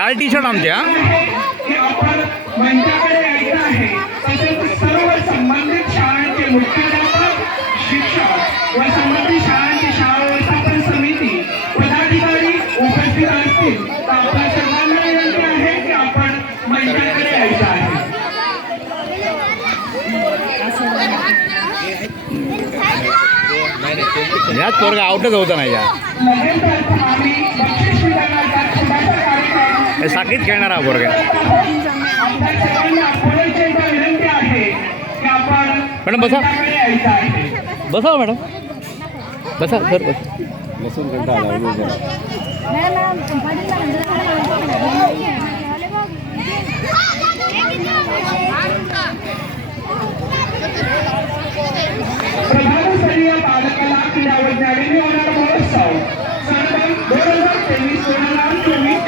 लाल T shirt आमच्या की आपण मंचाकडे यायचं आहे. तसेच सर्व संबंधित शाळांचे मुख्याध्यापक, शिक्षक व संबंधित शाळांची शाळा व्यवस्थापन समिती पदाधिकारी उपस्थित असतील तर आपल्या सर्वांना विनंती आहे की आपण मंचाकडे यायचं आहे. याच पोरगा आउटच होता नाही या लगेचच आम्ही बक्षीस वितरणाचा छोटासा कार्यक्रम हे साखळीत खेळणार हा पोरगा. आपल्या सर्वांना पुढे एकदा विनंती आहे की आपण मॅडम बसा. मंचाकडे यायचं आहे. बसा मॅडम बसा सर बसा. लसूण घंटा आला प्रभावस्तरीय बालकला क्रीडा व ज्ञानेंद्र होणार महोत्सव सन 2023-2024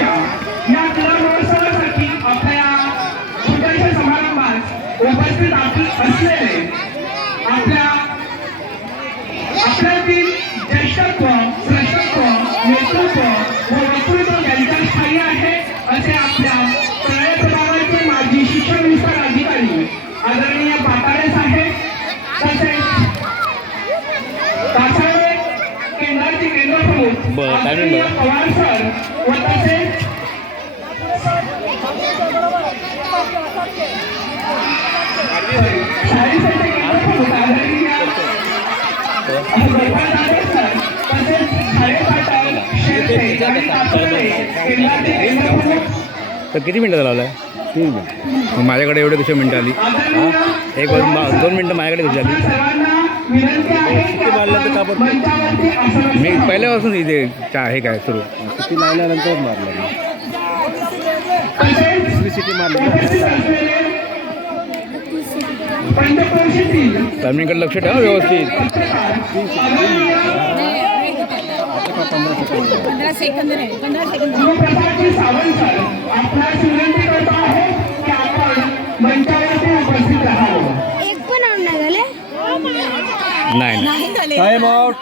या क्रीडा महोत्सवासाठी आपल्या छोट्याशा समारंभात उपस्थित असलेले आपल्यातील ज्येष्ठत्व, श्रेष्ठत्व, नेतृत्व व वक्तृत्व यांचा स्थायी आहे असे आपल्या प्रभागाचे माजी शिक्षण विस्तार अधिकारी आदरणीय पाटाळे साहेब, तसेच कासाळे केंद्राचे केंद्रप्रमुख आदरणीय पवार सर व तसेच शाळेचे केंद्रप्रमुख आदरणीय गोपाळ दादे सर, तसेच खारे पाटील, शेळके आणि कासाळे केंद्राचे केंद्रप्रमुख. तर किती मिनटं लावलं आहे? 3 मिनिट. मग माझ्याकडे एवढे कशी मिनटं आली? आदरणीय 2 मिनटं माझ्याकडे कशी आली? सर्वांना विनंती आहे की आपण मंचावरती आसन मी पहिल्यापासून इथे हे काय सुरू. सिटी लावल्यानंतर मारलं मी. तसेच दुसरी सिटी मारली उपस्थित असलेले पंचक्रोशीतील टायमिंगकडे लक्ष ठेवा व्यवस्थित. पंधरा सेकंद गुरुप्रसादजी सावंत सर आपल्यास विनंती करतो आहे की आपण मंचावरती उपस्थित राहावं. एक पण आउट नाही झाले नाही नाही झाले टाइम आउट.